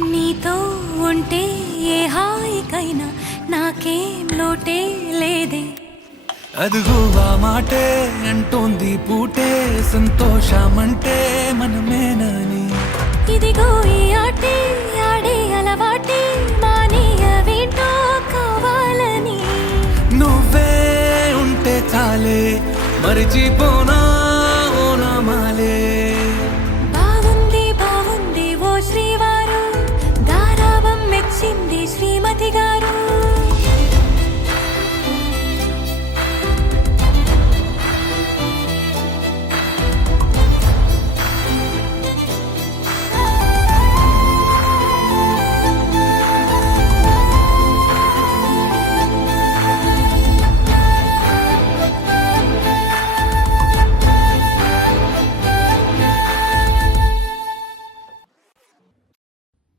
నీతో ఉంటే ఏ హాయికైనా నాకేం లోటే లేదే. అదుగు ఆ మాటే అంటోంది పూటే సంతోషమంటే మనమేనని. ఇదిగో ఈ ఆటే ఆడే అలవాటే మానేయవేంటో కావాలని. నువ్వే ఉంటే చాలే మరిచిపోనా